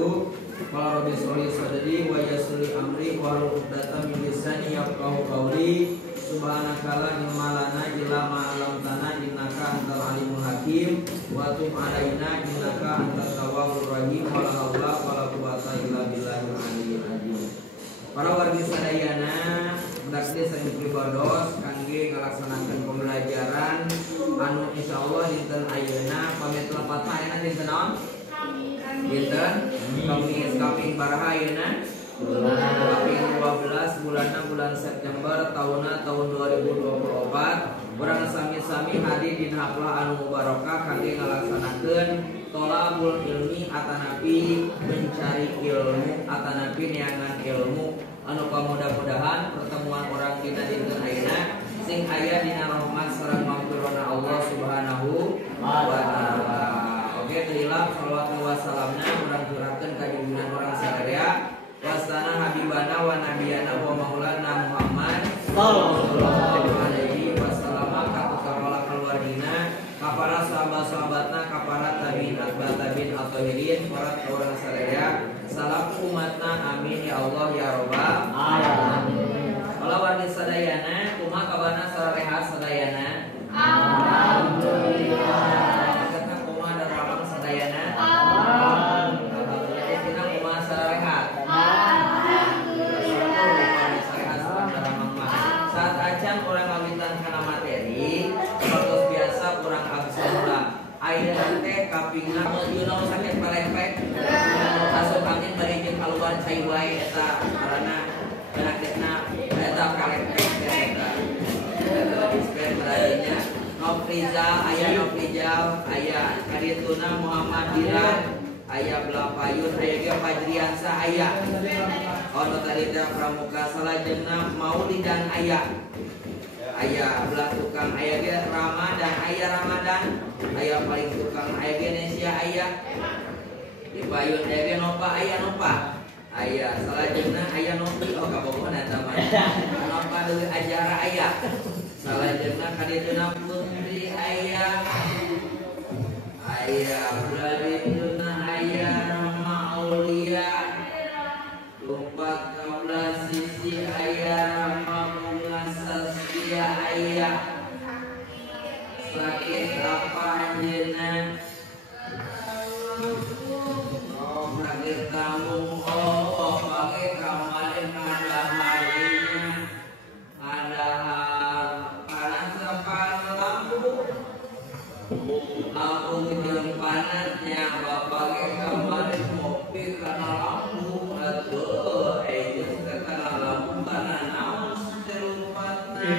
ba'du. Qala rabbi sholli sadri wa yassir li amri wahlul 'uqdatam min lisani yafqahu qawli. Subhanaka la ilma lana illa ma 'allamtana innaka antal alimul hakim wa tub 'alaina innaka antat tawwabur rahim. Wa la haula wa la quwwata illa billahil aliyyil azim. Para wargi sadayana dakde sami pribados kangge ngalaksanakeun pembelajaran anu insyaallah dinten ayeuna pamit lepatna ayeuna dinten naon? Dinten Kamis kaping baraha ayeuna kaping 12 bulan September tahun 2024. Urang sami-sami hadir di haflah anu mubarakah kangge ngalaksanakeun tolabul ilmi atanapi mencari ilmu atanapi neangan ilmu anu mudah-mudahan pertemuan orang dina dinten ayeuna sing aya dina rahmat sareng maghfirana Allah Subhanahu wa taala. Oke, tilap shalawat wa salamna urang curakeun ka junjungan urang sadaya wasana habibana wa nabiyana wa maulana Muhammad sallallahu alaihi wasallam ka para keluargina ka para sahabat-sahabatna ka para tabi'in atba tabi'in at-tahirin para urang sadaya salam umatna amin ya Allah ya rabbal alamin. Kalau wargi sadayana kumaha kabarna sarehat sadayana? Alhamdulillah. Kita kumaha darabang sadayana? Alhamdulillah. Kita kumaha sarehat? Alhamdulillah. Sarehat darabang mah. Saat acan urang ngawitan kana materi, satos biasa urang absen ulah. Ayeuna teh kapingna yeuna sakit palepek. Asup angin bari jeung kaluar cai wae eta karana penyakitna eta palepek eta. Eta dispen beradinya Nofrizal aya Nofrizal aya kadituna Muhammad Diran aya Belapayun aya ge Fajriansa aya. Ono tadi teh pramuka salajengna Maulidan aya. Aya belah tukang aya ge Ramadan aya Ramadan aya paling tukang aya ge Nesia aya. Di Payun aya ge Nova aya Nova. Aya salajengna aya Novi oh kabogohan eta mah. Nova deui ajara aya. Salajengna kadituna Putri aya. Aya kadituna aya Rama Aulia. Lumpat kabelah sisi aya Rama Bunga Saskia aya. Sakit apa anjeunna? Sakit kamu pakai kamarin ada harinya ada panas lampu yang panasnya pakai kamarin mobil karena lampu atau karena lampu karena naon terlupatnya.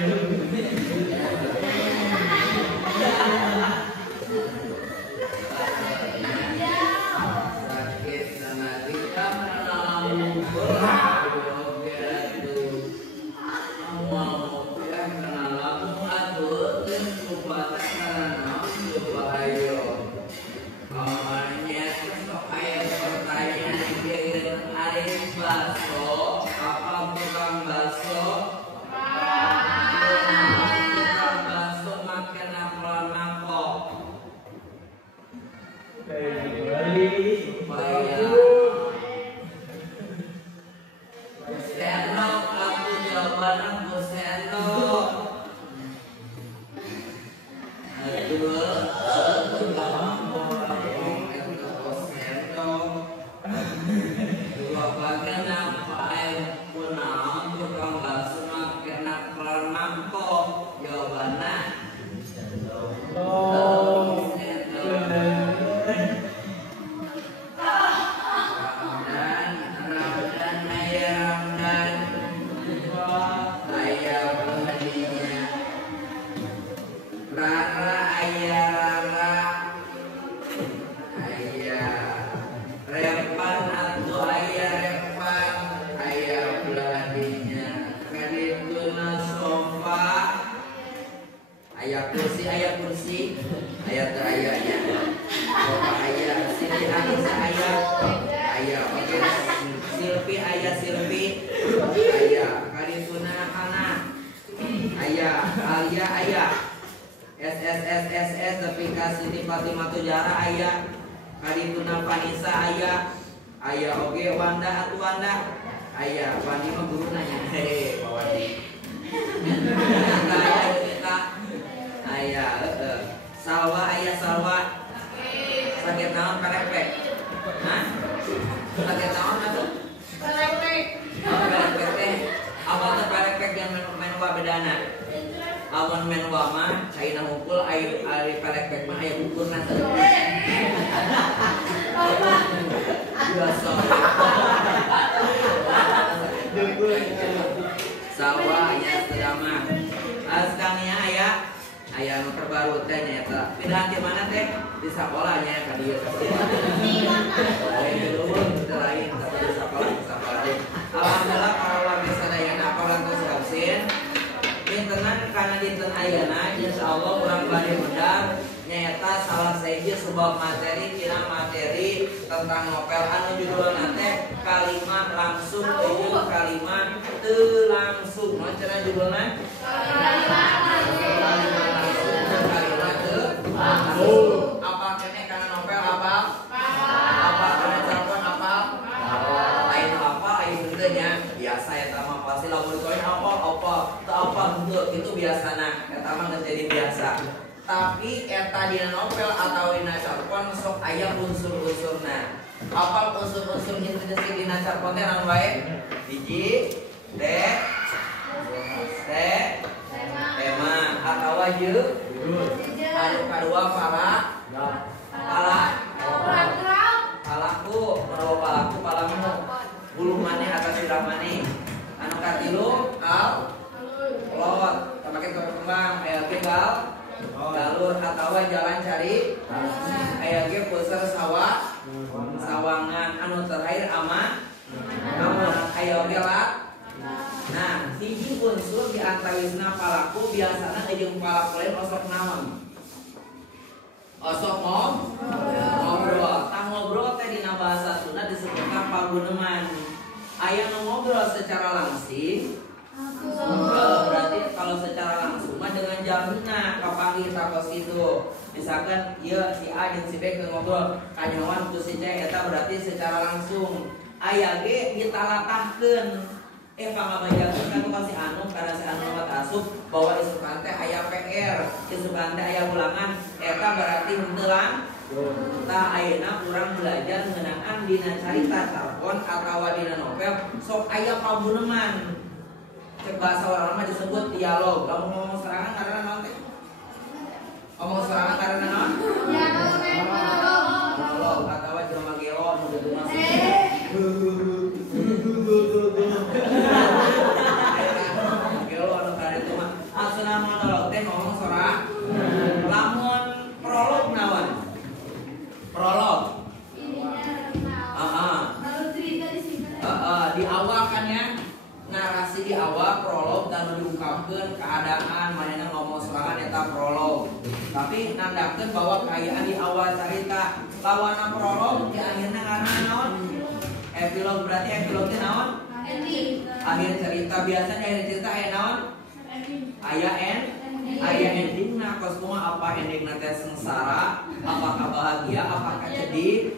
SSSSS tapi Siti Fatimah Tujara aya kadituna Vanessa aya Aya oge Wanda atuh Wanda. Aya Wandi mah guru nanya. Hehe, Pak Wandi. Aya Salwa aya Salwa. Sakit naon pelepek? Hah? Sakit naon atuh? Pelepek. Oh, pelepek teh. Apa teh pelepek yang main wa bedana? Lawan main wa mah caina hungkul ari pelepek mah aya ukurna teh. Biasa. Salwa aya sedama. Askangnya aya nu terbaru teh nya pindah ke mana teh? Di sekolahnya ka dieu. Lain di sekolah. Alhamdulillah para warga sadayana kalantos absen. Dintenan kana dinten ayeuna insyaallah urang bade medal nyaeta salah sahiji sebuah materi tina materi tentang novel anu judulna teh kalimah langsung jeung kalimah teu langsung. Moal cenah judulna kalimah langsung jeung kalimah teu langsung. Apa kene kana novel apa? Apa kana cerpen apa? Lain apa lain henteu nya. Biasa eta mah pasti lamun koin apa teu apa henteu itu biasana. Eta mah geus jadi biasa. Tapi eta dina novel atau dina cerpen sok aya unsur-unsurna. Apa unsur-unsur henteu dina cerpen teh naon wae? Hiji, tema atawa jeu. Anu kadua palaku, menawa palaku palamu. Bulu maneh atas sirah maneh. Anu katilu lot, pake kembang aya ge jalur atawa jalan cari aya ge puseur sawangan anu terakhir aman aya oge lah. Nah, hiji unsur di antawisna palaku biasana jeung palaku lain osok naon? Osok ngobrol. Tah ngobrol teh dina bahasa Sunda disebutna paguneman. Aya nu ngobrol secara langsung. Berarti kalau secara langsung mah dengan jamna kapanggih takos itu. Misalkan ieu si A jeung si B keur ngobrol, kanyawan ku si C eta berarti secara langsung. Aya ge ditalatahkeun. Pangabajakeun kan kasih anu karena si anu mah asup bahwa isukan teh aya PR, isukan teh aya ulangan, eta berarti henteu langsung. Tah ayeuna urang belajar ngeunaan dina carita carpon atawa dina novel sok aya pabuneman. Cek bahasa orang mah disebut dialog. Kamu ngomong serangan karena naon teh? Ngomong serangan karena naon? Dialog atawa jelema gelo nu dudu gelo anu karetu mah asuna monolog teh ngomong sorangan. Lamun prolog naon? Prolog. Di awal kan ya. Narasi di awal prolog dan diungkapkan keadaan manehna ngomong sorangan eta prolog. Tapi nandakeun bahwa kayaan di awal cerita lawana prolog di akhirna ngaranna naon? Epilog. Berarti epilog teh naon? Akhir cerita. Biasanya akhir cerita aya naon? Aya endingna. Kos semua apa endingna teh sengsara, apakah bahagia, apakah sedih,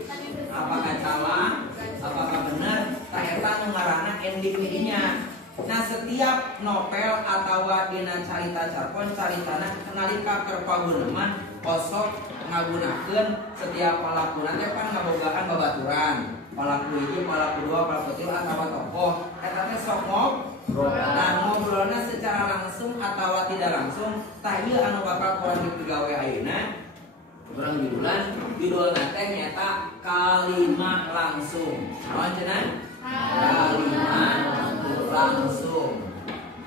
apakah salah, apakah benar? Tah eta nu ngaranna ending-endingnya. Nah, setiap novel atawa dina carita carpon caritana nalika keur paguneman kosok ngagunakeun setiap palakuna teh kan ngabogaan babaturan. Palaku hiji, palaku dua, palaku tilu atawa tokoh. Eta teh sok ngobrol. Nah, ngobrolna secara langsung atawa tidak langsung, tah ieu anu bakal kurang dipigawe ayeuna. Urang judulna teh nyata kalimah langsung. Naon cenah? Kalimah langsung.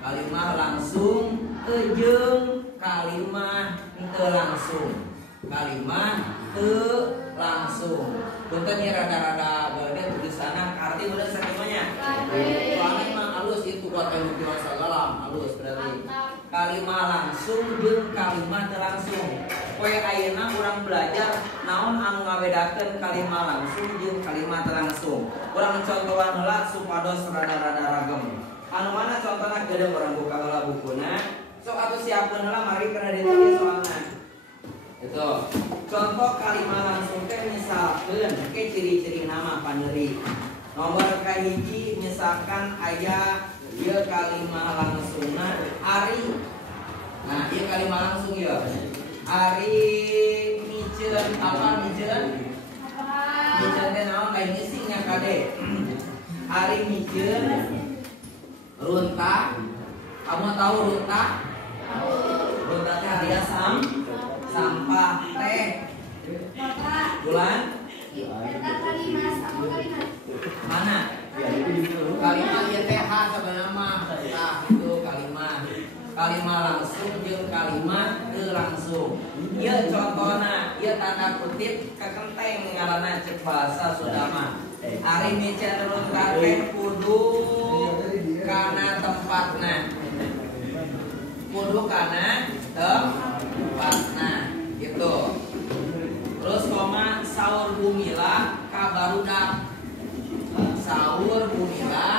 Kalimah langsung jeung kalimah teu langsung. Kalimah teu langsung. Punten nya rada-rada gede tulisanna arti udah sakimanya. Soalnya mah halus itu buat ilmu segala halus berarti. Kalimah langsung jeung kalimah teu langsung. Poe ayeuna urang belajar naon anu ngabedakeun kalimah langsung jeung kalimah teu langsung. Urang contohan heula supados rada-rada ragem. Anu mana contohna gede urang buka heula bukuna. Sok atuh siapkeun heula mari kana ditulis soalna. Itu contoh kalimat langsung teh misalkan ke ciri-ciri nama paneri. Nomor kahiji misalkan aya ieu kalimat langsungna ari. Nah, ieu kalimat langsung ya. Ari miceun apa miceun? Miceun teh naon lain isinya kade. Ari miceun runta. Kamu tahu runta? Tahu. Runta teh aya sampah teh. Bulan? Eta kalimat sama kalimat. Mana? Kalimat ieu teh H sebenarnya mah. Nah, itu kalimat. Kalimat langsung jeung kalimat teu langsung. Ieu contona, ieu tanda kutip kakenteng ngaranna cek bahasa Sunda mah. Ari miceun runta teh kudu kana tempatna. Kudu kana tempatna. Gitu. Terus koma saur bumila ka barudak. Saur bumila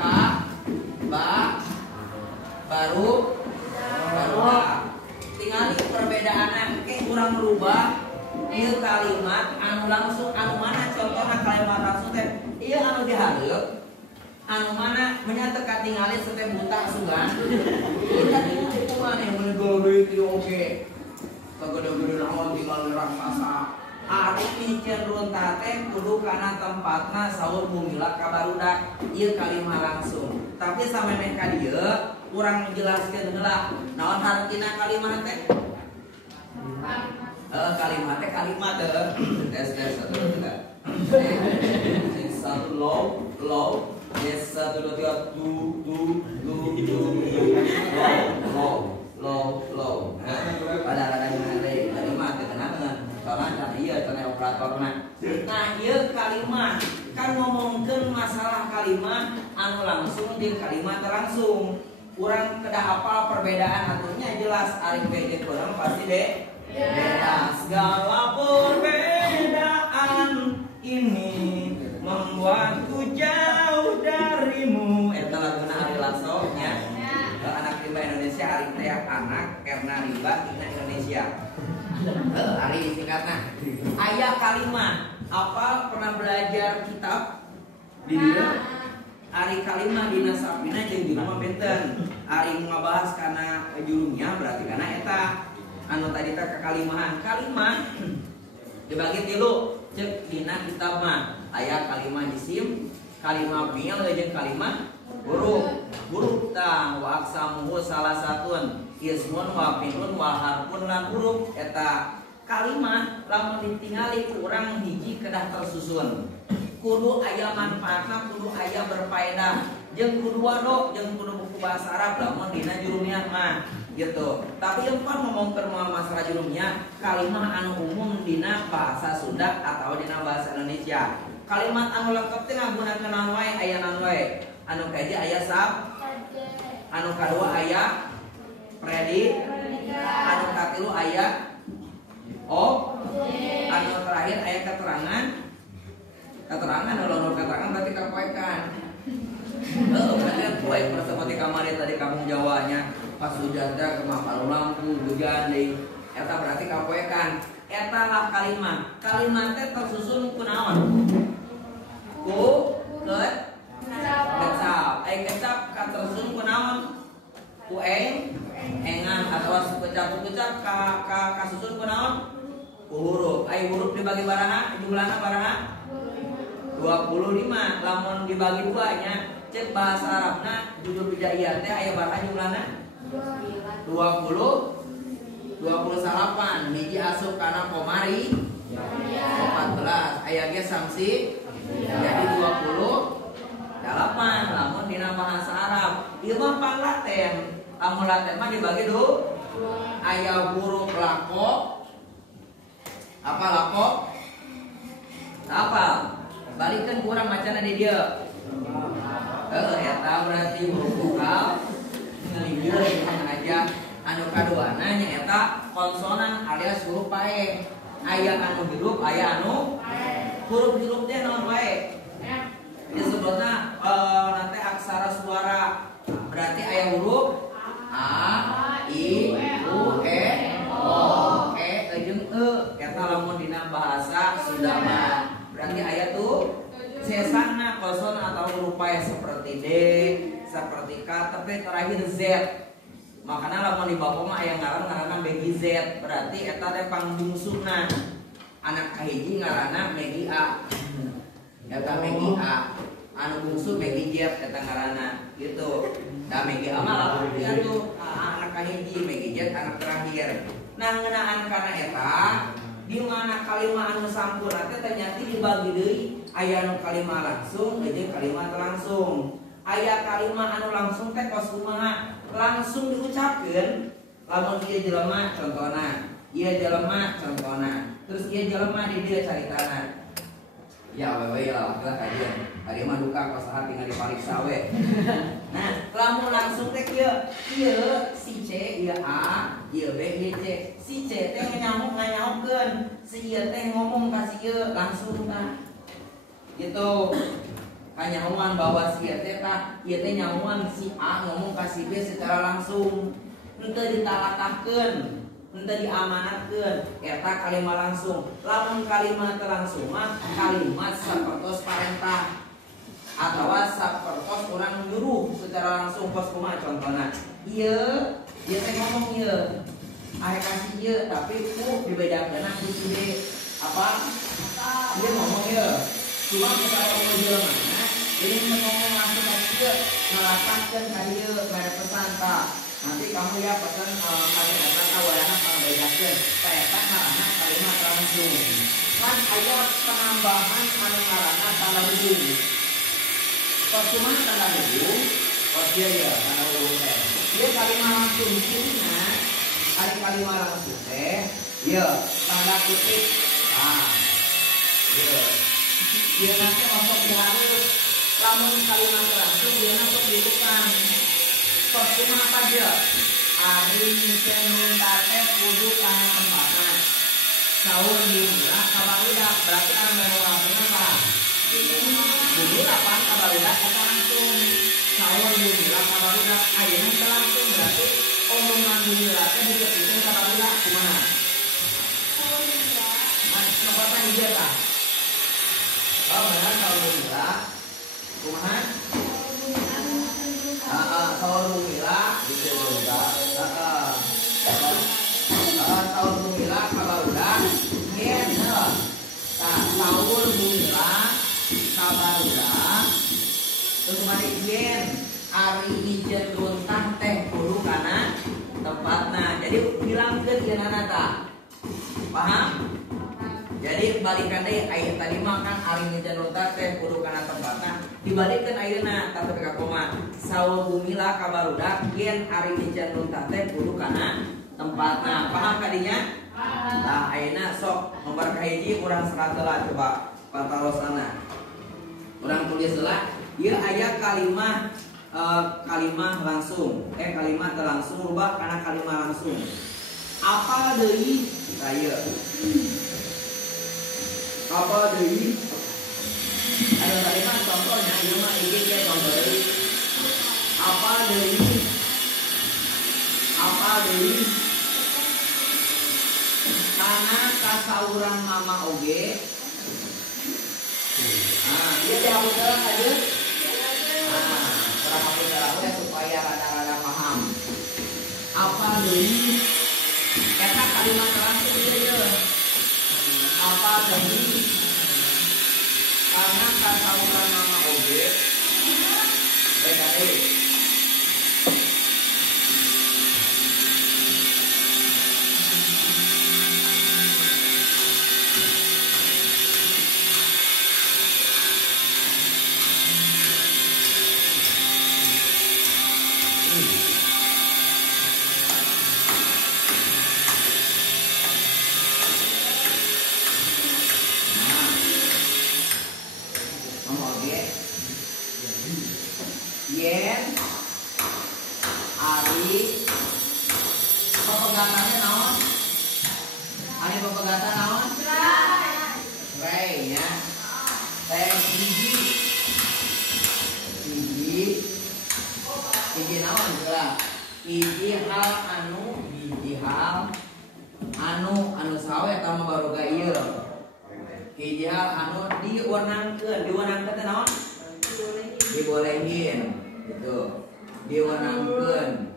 ka barudak. Tingali perbedaanna ke urang merubah ieu kalimat anu langsung anu mana contohna kalimat langsung teh ieu anu dihareup anu mana menyata katingali teh buta sugan ieu tadi kumaha yang menegoleut ieu oge kagede-gede naon tinggal raksasa. Ari miceun runta teh kudu kana tempatna saur bumila ka barudak. Ieu kalimat langsung. Tapi samemeh ka dieu urang jelaskeun heula naon hartina kalimat teh. Kalimat teh kalimat tes satu low yes satu dua tiga low pada kalimat ketenangan soalnya iya cenah operatorna. Nah ieu kalimat kan ngomongkeun masalah kalimat anu langsung jeung kalimat langsung. Urang kedah hafal perbedaan atunya jelas ari beda urang pasti beda. Segala perbedaan ini membuatku jauh darimu. Eta laguna Ari Lasso nya. Anak rimba Indonesia ari teh anak karena rimba tina Indonesia. Ari disingkatna. Aya kalimat apa pernah belajar kitab di dieu? Ari kalimat dina sapina jeung juruma benten. Ari ngabahas kana jurumnya berarti kana eta anu tadi teh kalimahan. Kalimat dibagi tilu cek dina kitab mah. Aya kalimat isim, kalimat fi'il jeung kalimat huruf. Huruf tah wa aqsamuhu salah satun ismun wa fi'lun wa harfun lan huruf. Eta kalimat lamun ditingali ku urang hiji kedah tersusun. Kudu aya manfaatna, kudu aya berfaedah. Jeung kudu wadok, jeung kudu buku bahasa Arab lamun dina jurumiah mah gitu. Tapi empat ngomongkeun masalah jurumiah kalimat anu umum dina bahasa Sunda atau dina bahasa Indonesia. Kalimat anu lengkap teh ngagunakeun naon wae aya naon wae. Anu kahiji aya sab, anu kadua aya predik, anu katilu aya anu terakhir aya keterangan. Keterangan kalau keterangan berarti kapoekan. Berarti poek seperti kamari tadi kamu jawanya pas hujan teh kemapal lampu hujan deui. Eta berarti kapoekan. Eta lah kalimat. Kalimat teh tersusun kunaon? Ku kecap. Kecap tersusun kunaon? Ku engan atau kecap ka susun kunaon? Ku huruf. Huruf dibagi baraha? Jumlahna baraha? 25. Lamun dibagi dua nya cek bahasa Arabna judul bidaiyah teh aya baraha jumlahna? 28. Hiji asup kana komari 14. Aya ge samsi jadi 28. Lamun dina bahasa Arab ieu mah panglaten. Lamun laten mah dibagi dua. Aya huruf laqo. Apa laqo? Apa? Balikkan kurang macana di dia. Eta berarti huruf vokal ngelieur aja. Anu kaduana nya eta konsonan alias huruf pae. Aya anu hirup, aya anu huruf-huruf teh naon wae? Disebutna nanti aksara suara. Berarti aya huruf A, I, U, E, O. Sesana koson atau rupanya seperti D, seperti K, tapi terakhir Z. Makanya lamun di bawah mah aya ngaran begi Z, berarti eta teh pangbungsuna. Anak kahiji ngaranna Megi A. Eta Megi A. Anu bungsu Megi Z eta ngaranna gitu. Da Megi A mah atuh anak kahiji, Megi Z anak terakhir. Nah ngeunaan kana eta di mana kalimat anu sampurna teh ternyata dibagi deui aya anu kalimat langsung jeung kalimat langsung. Aya kalimat anu langsung teh kos kumaha? Langsung diucapkeun lamun ieu jelema contona, ieu jelema contona. Terus ieu jelema di dieu caritana. Ya wewe lah kajian. Tadi mah duka kosaha tinggal dipariksa we. Nah, lamun langsung teh ieu si C, ieu A, ieu B, ieu C. Si C teh nyahokeun, si ieu teh ngomong ka si ieu langsung tah. Gitu. Kanyahoan bahwa si ieu teh nyahoan si A ngomong ka si B secara langsung. Henteu ditalatahkeun, henteu diamanatkeun. Eta kalimat langsung. Lamun kalimat langsung mah kalimat sapertos parentah atau sapertos urang nyuruh secara langsung kos kumaha contohna. Ieu teh ngomong ieu. Aya kasih ieu tapi ku dibedakeun ku si B. Apa? Dia ngomong ieu. Cuma kita ngomong jelema. Ini ngomong langsung ka ieu, ngalatahkeun ka ieu mere pesan tah. Nanti kamu ya pesan kalimat kawarana pambedakeun. Eta ngaranna kalimat langsung. Kan aya penambahan anu ngaranna talawung. Kos kumaha talawung? Kos dia ya talawung teh. Dia kalimat langsung cina, kalimat langsung teh. Ieu tanda kutip. Nah. Ieu nanti osok diharus. Lamun kalimat langsung dia sok ditukang. Kos kumaha aja? Ari misen teh kudu kana tempatna. Saur dimurah kabarudak berarti anu langsung apa? Dimurah pan kabarudak eta langsung. Saur dimurah kabarudak ayeuna teh langsung berarti omongan dimurah teh dikepiting kabarudak kumaha? Saur dimurah. Mas tempatna hijau tah. Oh benar saur dimurah. Kumaha? Saur dimurah gitu juga. Saur dimurah kabarudak yen saur dimurah kabarudak terus mari yen ari ijeun runtah teh kudu kana tempatna. Jadi bilangkeun yeunana tah. Paham? Jadi balikan deui aya tadi mah kan ari ijeun runtah teh kudu kana tempatna. Dibalikkeun ayeuna tapi ka koma saur dimurah kabarudak yen ari ijeun runtah teh kudu kana tempatna. Paham kadinya? Nah, ayeuna sok nomor kahiji urang serat heula coba patarosana. Urang tulis heula, ieu aya kalimat langsung. Kalimat langsung rubah kana kalimat langsung. Apa deui? Ieu. Apa deui? Ada kalimat contohnya ieu mah ieu contoh deui. Apa deui? Apa deui? Karena kasauran mama oge. Nah, dia dihapuskan aja. Nah, orang hapuskan supaya rada-rada paham. Apa deui? Eta kalimat langsung ieu. Apa deui? Karena kasauran mama oge. Beda deui. Yen ari pepegatannya naon? Ari pepegatan naon? Ray ya. Teh hiji naon heula? Hiji hal anu sawe eta mah baruga ieu. hiji hal anu diwenangkeun teh naon? Dibolehin gitu. Diwenangkeun.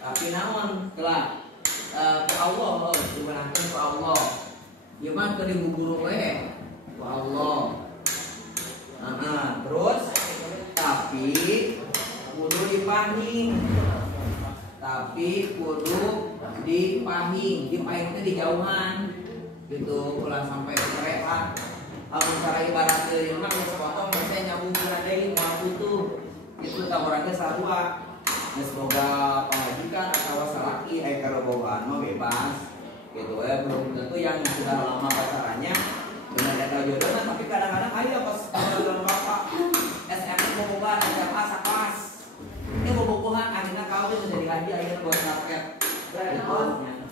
Tapi naon kelak ku Allah diwenangkeun ku Allah. Ieu mah keur diguguru we ku Allah. Terus tapi kudu dipahing. Dipahing teh dijauhan gitu ulah sampai kereak. Amun cara ibarat teh mah geus potong geus nyambungkeun deui moal putuh. Itu tah urang teh sarua. Geus boga pamajikan atawa salaki aya karobogan mah bebas. Gitu ya, belum tentu yang sudah lama pacarannya benar eta jodohna, tapi kadang-kadang aya pas dalam bapak SMS bobogan SMA sakelas. Ini bobogohan akhirnya kawin menjadi hadiah ayeuna buat rakyat.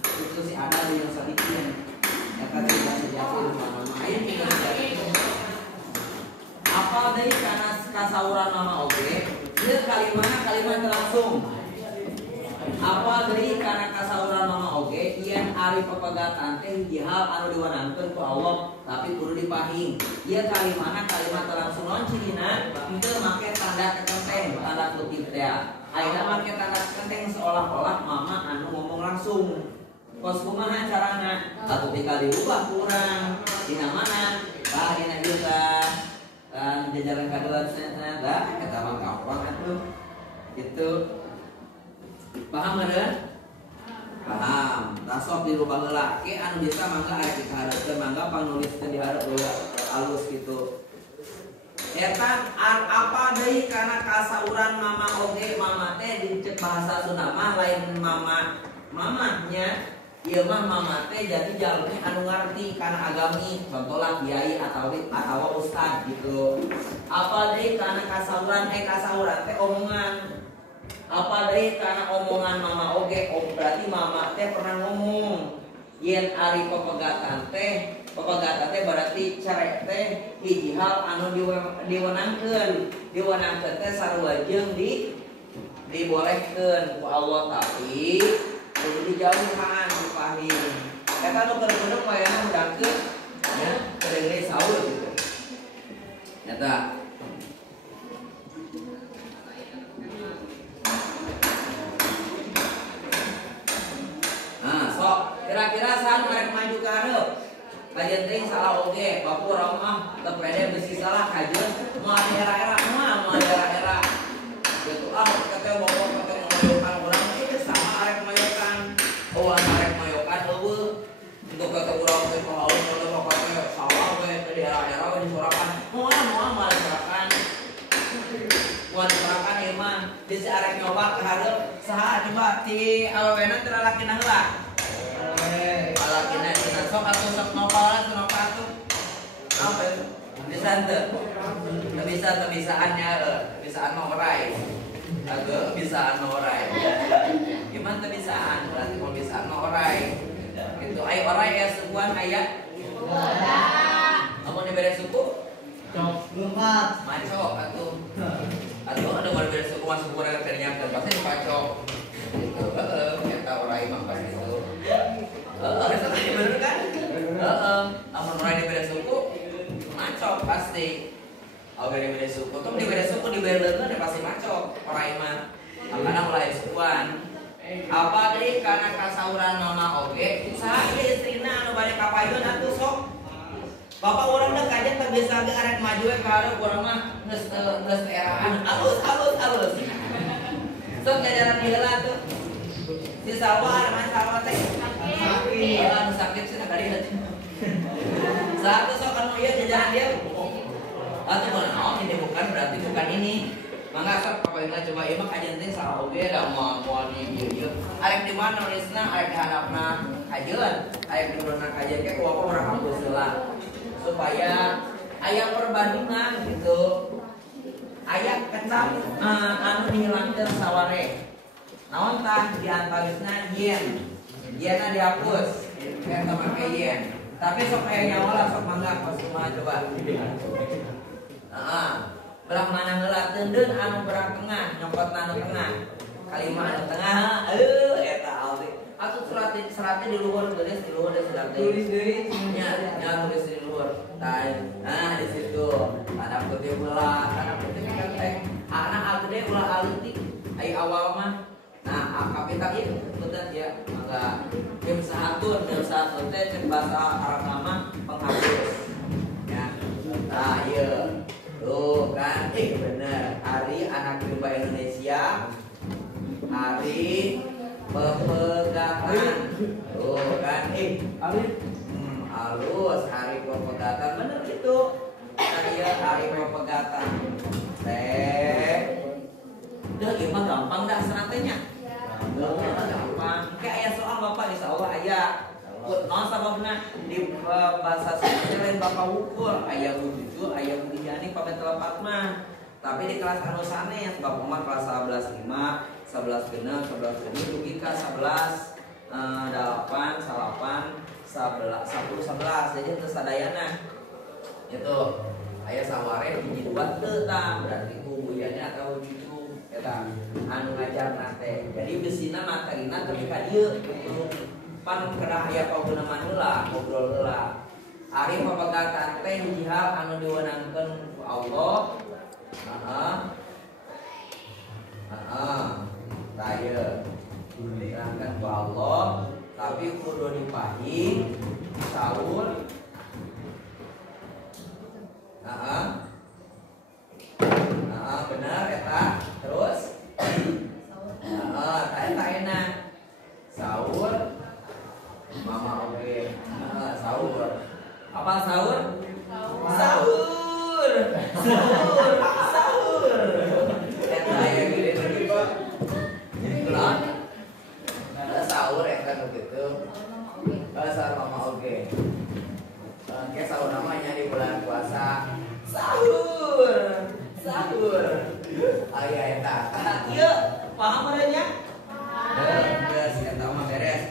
Itu sih ada yang sedikit. Ya kan tidak sejati mana-mana. Aya apa deui kana kasauran mama oge? Ieu kalimat langsung. Apa deui kana kasauran mama oge? Yen ari pepegatan teh hiji hal anu diwenangkeun ku Allah tapi kudu dipahing. Ieu kalimat langsung non cirina henteu make tanda ketenteng, tanda kutip teh. Ayeuna make tanda ketenteng seolah-olah mama anu ngomong langsung. Kos kumaha carana? Atuh tinggal diubah kurang. Dina mana? Dina ieu tah jajaran kadoan sana dah eta mah gampang atuh. Gitu. Paham meureun? Paham. Tah sok dirubah heula ke anu bisa mangga aya di kahareupeun mangga panulis teh dihareup alus gitu. Eta apa deui kana kasauran mama oge mama teh dicek bahasa Sunda mah lain mamahnya. Ieu mah mama teh jadi jalmi anu ngarti kana agami, contohlah kiai atawa ustad gitu. Apa deui kana kasauran teh omongan. Apa deui kana omongan mama oge, berarti mama teh pernah ngomong. Yen ari pepegatan teh berarti carek teh hiji hal anu diwenangkeun. Diwenangkeun teh sarua jeung dibolehkeun ku Allah tapi kudu dijauhan dipahing. Eta nu keur-keur wayahna mudangkeun ya, keur saur gitu. Eta kira-kira saha mereka maju ke hareup kajian teh salah oge bapu urang mah teu pede bisi salah kajian moal era-era gitu kate bobo kate ngoyokan urang ieu sama arek mayokan arek mayokan eueuh untuk kate urang teh pahaus kalau pokoknya salah we di era-era we disorakan moal sorakan ieu mah bisi arek nyoba ke hareup saha coba ti awewena teu lalakina heula. Alakina tina sok atuh sok nopal atuh. Apa itu? Bisa teu? Kebisaannya kebisaan mah orai. Agak kebisaan mah orai. Gimana kebisaan? Berarti kebisaan mah orai. Itu ai orai ya sukuan aya. Amun dibere suku? Cok 4. Macok atuh. Atuh ada bere suku masuk urang keur nyakeun pasti dipacok. Gitu. Eta orai mah pasti itu. Itu tadi bener kan? Amun mulai diberi suku, macok pasti. Oke diberi suku, tuh diberi suku diberi leungeun pasti macok. Orang mah, karena mulai sukuan. Apa deui kana kasauran mama oge? Saha istrina anu bade kapayun atuh sok. Bapak urang teh kajen teh biasa ge arek maju we ka hareup urang mah geus eraan alus. Sok jajaran heula tuh. Si Salwa teh sakit sih tadi nanti. Satu sok anu ieu jajaran dia. Atuh mana ini berarti bukan ini. Mangga sok kapayuna coba ieu mah kajian teh salah oge da moal di ieu. Arek di mana nulisna arek di handapna kajeun. Arek di urang kajian ke kuapa urang hapus heula. Supaya aya perbandingan gitu. Aya kecap anu dihilangkeun saware. Naon tah diantawisna yen. Yenna dihapus. Eta make yen. Tapi sok aya nyawa lah sok mangga pas kumaha coba. Belah mana heula teundeun anu belah tengah, nyokot anu tengah. kalimat anu tengah eta aldi atuh seratnya di luhur geus di luhur sedang Tulis deui. nya tulis di luhur nah di situ tanda putih ulah tanda putih kan teh anak gede ulah aleutik ai awal mah nah kapital ieu punten ya mangga tim sahatun teh cek bahasa Arab nama penghapus ya nah ieu tuh kan bener hari anak domba Indonesia hari pepegatan tuh kan halus hari pepegatan bener itu hari pepegatan teh udah gimana gampang dah seratnya gampang kayak ayah soal bapak insya Allah ayah non sababna di bahasa Sunda lain bapak ukur ayah wujud ayah bujani pamit telepat mah tapi di kelas anu sanes bapak mah kelas 11 5 11 genep 11 genep dugi ka 11 8 salapan 11 10 11 jadi teu sadayana itu aya saware hiji dua teu tah berarti buyana atau cucu eta anu ngajarna teh jadi beusina materina ketika dieu pan kedah aya pagunaman heula ngobrol heula ari pepegatan teh hiji hal anu diwenangkeun ku Allah saya diterangkan ke Allah tapi kudu dipahi sahur benar eta terus eta enak sahur mama oke sahur apa sahur sahur eta aya gede lagi Pak sahur yang kan begitu sahur mama oke kayak sahur namanya di bulan puasa sahur ayah eta iya paham adanya beres eta mah beres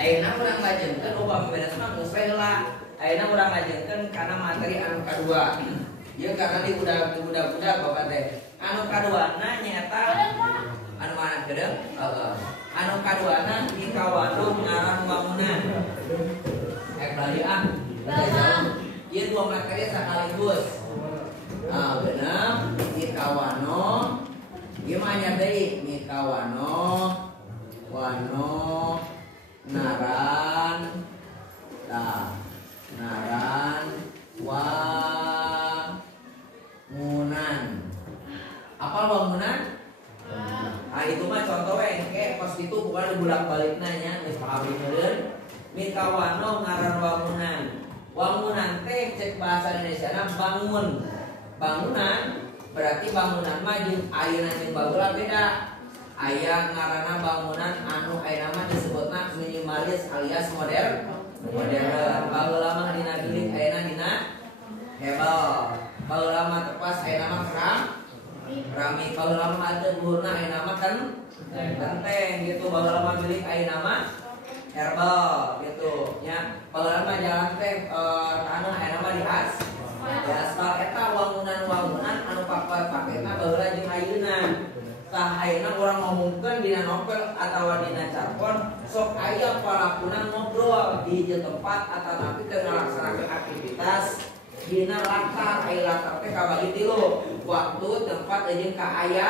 ayeuna urang ngajengkeun upami beres mah geus we heula ayeuna urang ngajengkeun kana materi anu kadua ieu karena di budak-budak bapak teh anu kaduana nyaeta anu mana gedeng anu kaduana di kawano ngaran bangunan dari ieu dua materi sakaligus bener di kawano gimana deui di kawano wano naran naran wangunan apa bangunan itu mah contoh kayak pas itu bukan bulak balik nanya geus paham beneun mikawano ngaran wangunan teh cek bahasa Indonesia bangunan berarti bangunan mah jeung ayeuna jeung baheula beda aya ngaranna bangunan anu ayeuna mah disebutna minimalis alias modern baheula mah dina bilik ayeuna dina hebel baheula mah tepas ayeuna mah keramik baheula mah ada luhurna ayeuna mah kan genteng gitu baheula mah bilik ayeuna mah herbal gitu nya baheula mah jalan teh tanah ayeuna mah dias aspal eta wangunan anu paketna baheula jeung ayeuna tah ayeuna urang ngomongkeun dina novel atawa dina carpon sok aya palakuna ngobrol di tempat atawa napi teu ngalaksanakeun aktivitas dina latar aya latar teh kabagi tilu waktu tempat jeung ka aya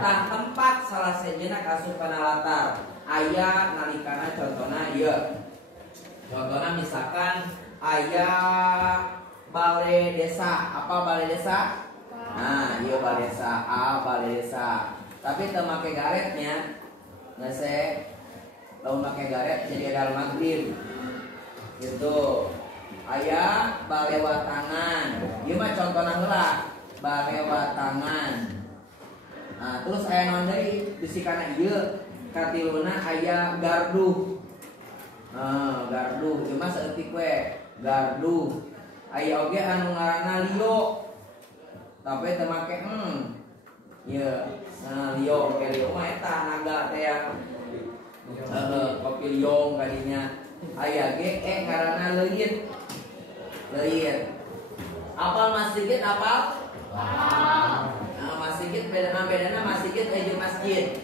tah tempat salah sejenna kasup kana latar aya nalikana contona ieu contohna misalkan aya balai desa apa balai desa nah iya balai desa balai desa tapi teu make garetnya ngese lamun make garet jadi ada maghrib gitu aya balai watangan ieu mah contona heula balai watangan nah terus aya naon deui bisikana ieu katiluna aya gardu gardu cuma saeutik we gardu aya oge anu ngaranna lio tapi teu make ieu lio ke lio mah eta naga teh kopi liong kadinya aya ge ngaranna leuit apal Mas Sigit apal Mas Masjid bedana masjid jeung masjid.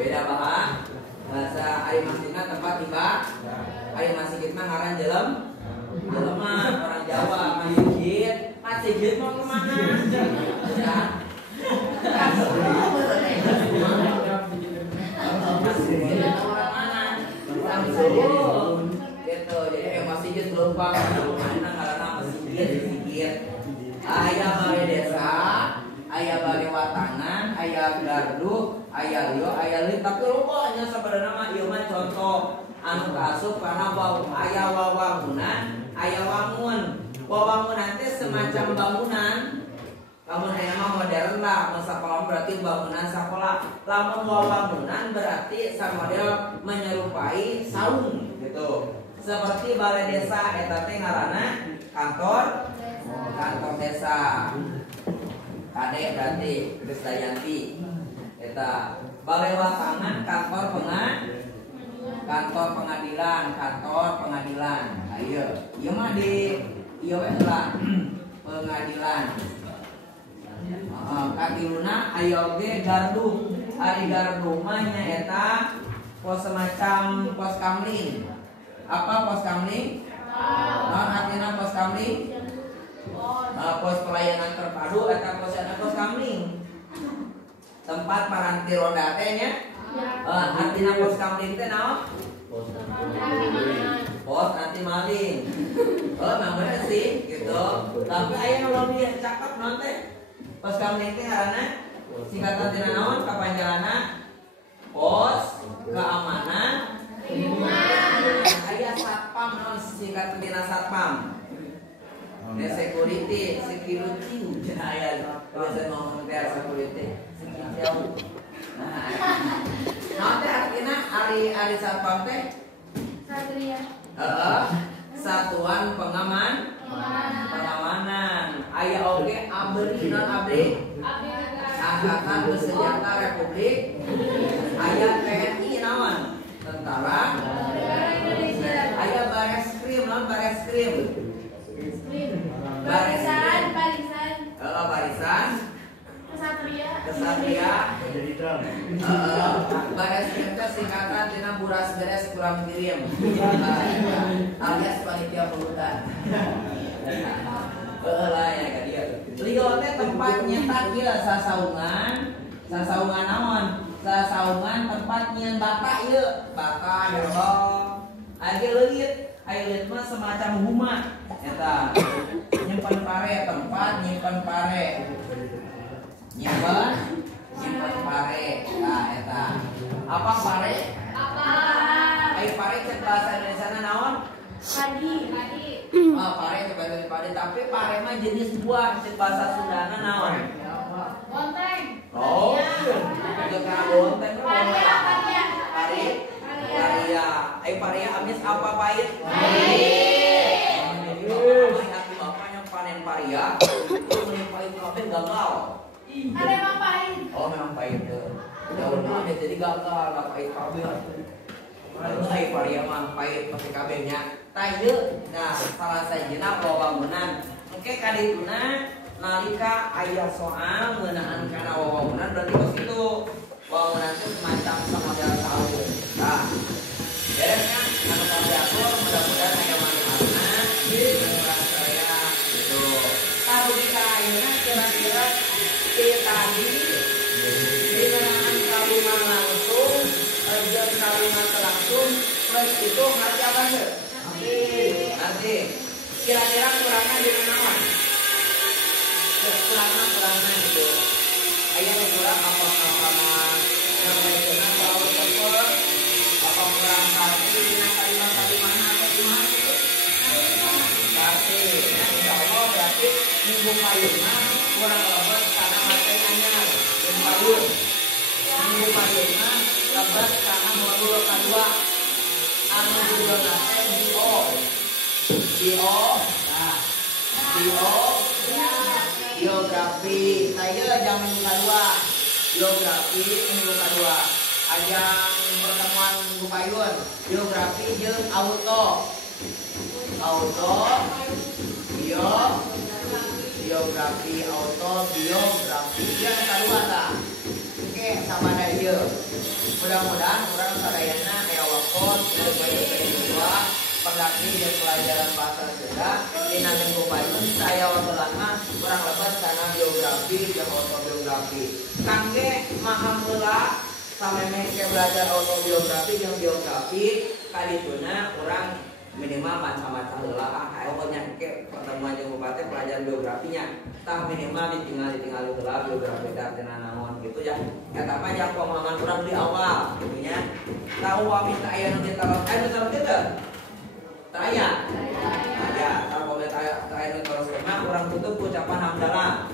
Beda bahasa ari masjidna tempat ibadah. Ari masjid mah ngaran jelema orang Jawa masjid. Masjid mau kemana? Ya. Masjid orang mana? Gitu. Jadi masjid gelombang mana ngaranna masjid. Aya bale desa, aya bale watangan, aya gardu, aya lieu, aya leuwih, tapi loba nya sabarana mah ieu mah contoh anu kaasup karena aya wawangunan, aya wangun. Wawangunan teh semacam bangunan. Lamun aya mah modern lah, mun sakola berarti bangunan sakola. Lamun wawangunan berarti samodel menyerupai saung gitu. Seperti balai desa eta teh ngaranna kantor desa. Kade berarti Krisdayanti. Eta balai watangan kantor pengadilan. Ayo, ieu mah di ieu lah pengadilan. Katiluna aya oge gardu. Ari gardu mah nyaeta pos semacam pos kamling. Apa pos kamling? Naon artina pos kamling? Pos pelayanan terpadu eta pos kamling. Tempat paranti roda teh nya. Artina pos kamling teh naon? Pos anti maling. Memang bener sih gitu. Tapi aya nu lebih cakep naon teh? Pos kamling teh ngaranna singkatan tina naon? Kapanjanganna pos keamanan aya satpam naon singkatan tina satpam. Security cenah aya biasa ngomong teh security. Nah, teh artina ari satpam teh Satria. Satuan pengamanan. Aya oge ABRI non ABRI. Angkatan Bersenjata Republik. Aya TNI naon? Tentara Indonesia. Aya Bareskrim non Bareskrim. Barisan. Barisan. Kesatria. Bareskrim teh singkatan tina buras beres kurang kirim. Alias panitia penghutan. Lah ya ka dieu. Lieu teh tempat nyetak ieu sasaungan naon? Sasaungan tempat nyieun bata ieu. Bata herong. Aya leungit. Aya leungit mah semacam huma eta. Nyimpen pare, tempat nyimpen pare. Nyimpen pare. Nah eta. Apa pare? Ai pare cek bahasa Indonesia naon? Padi. Pare cek bahasa padi, tapi pare mah jenis buah cek bahasa Sundana naon? Bonteng. Oh. Itu kana bonteng. Pare. Paria. Ai paria amis apa pahit? Pahit. Hati bapak yang panen paria, itu menimpai kabeh gagal. Ada emang pahit. Oh memang pahit tuh. Daun jadi gagal, nggak pahit kabeh. Ai paria mah pahit pasti kabehnya. Tayeul, nah salah sajina wawangunan. Engke kadituna nalika aya soal ngeunaan kana wawangunan berarti kos itu wawangunan itu semacam samodel saung. Nah, beresnya anu diatur mudah-mudahan aya manfaatna menurut saya gitu. Taruh ka ayeuna kira-kira tadi dengan kalimat langsung jeung kalimat langsung plus itu ngerti apa sih? Nanti kira-kira kurangnya di mana? Kurangnya gitu. Aya nu kurang apa namanya kalau tempel apa kurang arti dina kalimat-kalimat atau gimana gitu. Berarti ya insyaallah berarti minggu payungna kurang lebih karena materi anyar dan payung. Minggu payungna lebih karena modul kedua anu judulna teh geografi. Ayo jam minggu kedua geografi minggu kedua. Ajang pertemuan minggu payun geografi jeung auto biografi, autobiografi. Yang kedua tak. Oke, sama ada ieu. Mudah-mudahan orang sadayana aya waktu dari kedua pengabdi di pelajaran bahasa Sunda dina minggu payun saya waktu kurang lebih karena biografi jeung autobiografi. Kangge maham heula samemeh ke belajar autobiografi jeung biografi kadituna urang minimal macam-macam heula pokoknya ke pertemuan jeung bupati pelajaran biografinya tah minimal ditinggal heula biografi artina naon gitu ya. Eta mah yang pemahaman urang di awal gitu nya. Tahu wa minta aya nu ditaros kitu. Taya. Taya, kalau boleh taya nu ditaros mah urang tutup ucapan hamdalah.